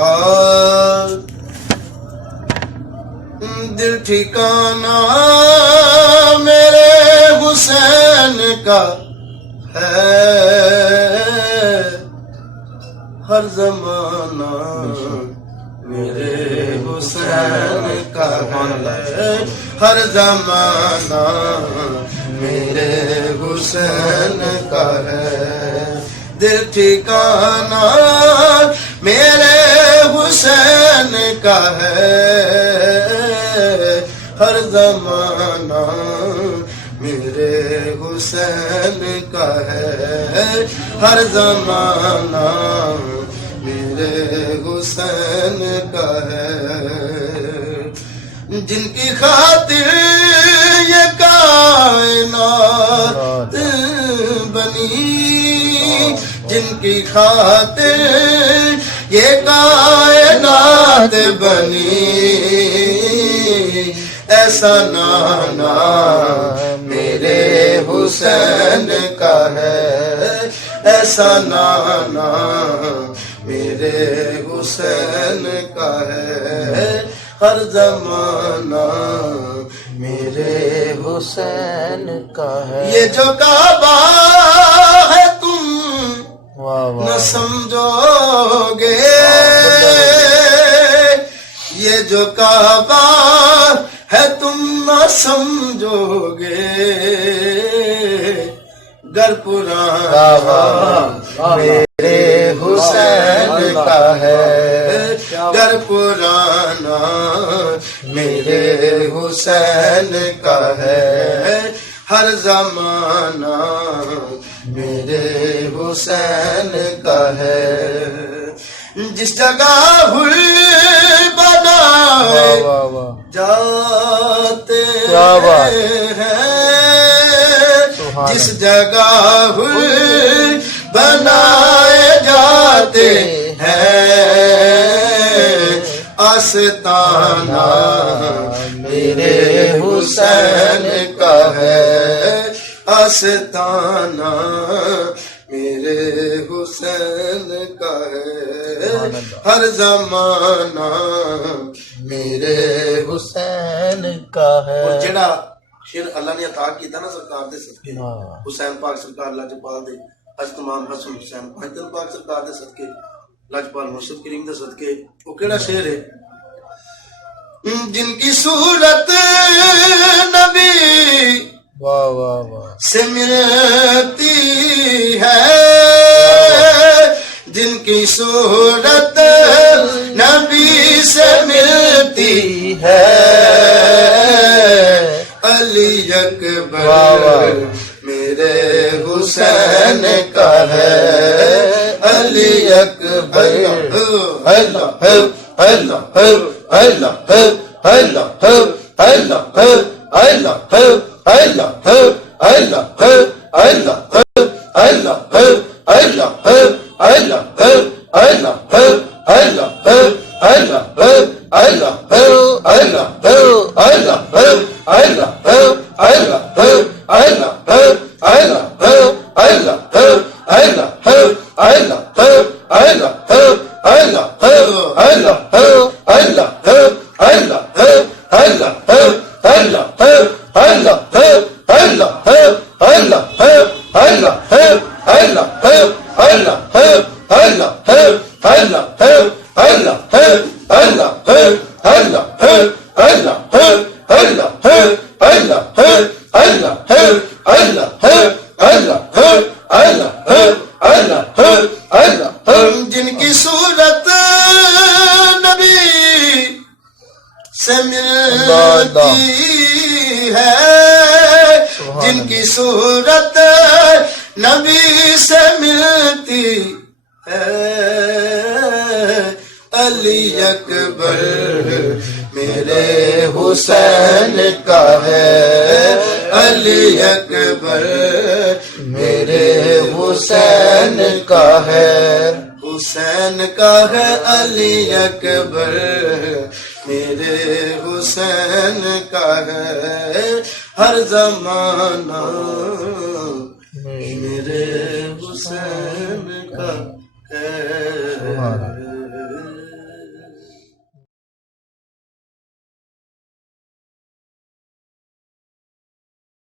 اور دل ٹھکانہ میرے حسین کا ہے ہر زمانہ میرے حسین کا ہے ہر زمانہ میرے حسین کا ہے دل ٹھکانہ میرے حسین کا ہے ہر زمانہ میرے حسین کا ہے ہر زمانہ میرے حسین کا ہے جن کی خاطر یہ کائنات بنی جن کی خاطر یہ کائنات بنی ایسا نانا میرے حسین کا ہے ایسا نانا میرے حسین کا ہے ہر زمانہ میرے حسین کا ہے یہ جو کعبہ ہے تم نہ سمجھو گے یہ جو کعبہ ہے تم نہ سمجھو گے گر پرانا میرے حسین کا ہے گر پرانا میرے حسین کا ہے ہر زمانہ میرے حسین کا ہے جس جگہ بھول بنائے جاتے ہیں جس جگہ بھول بنائے جاتے ہیں آستانہ میرے حسین کا ہے آستانہ میرے حسین کا ہے ہر زمانہ میرے حسین کا ہے اور جڑا شیر اللہ نے عطا کیتا نا سرکار دے صدقے حسین پاک سرکار لاجپال دے اجتمام حسن حسین پاکن پاک سرکار دے صدقے لاجپال مرشد کریم دے صدقے وہ کیڑا شعر ہے جن کی صورت نبی سے ملتی ہے جن کی صورت نبی سے ملتی ہے علی اکبر میرے حسین کا ہے علی اکبر اللہ اللہ اللہ اللہ اللہ اللہ جن کی صورت نبی سے ملتی ہے جن کی صورت نبی سے ملتی ہے علی اکبر میرے حسین کا ہے علی اکبر میرے حسین کا ہے حسین کا ہے علی اکبر میرے حسین کا ہے ہر زمانہ میرے حسین کا ہے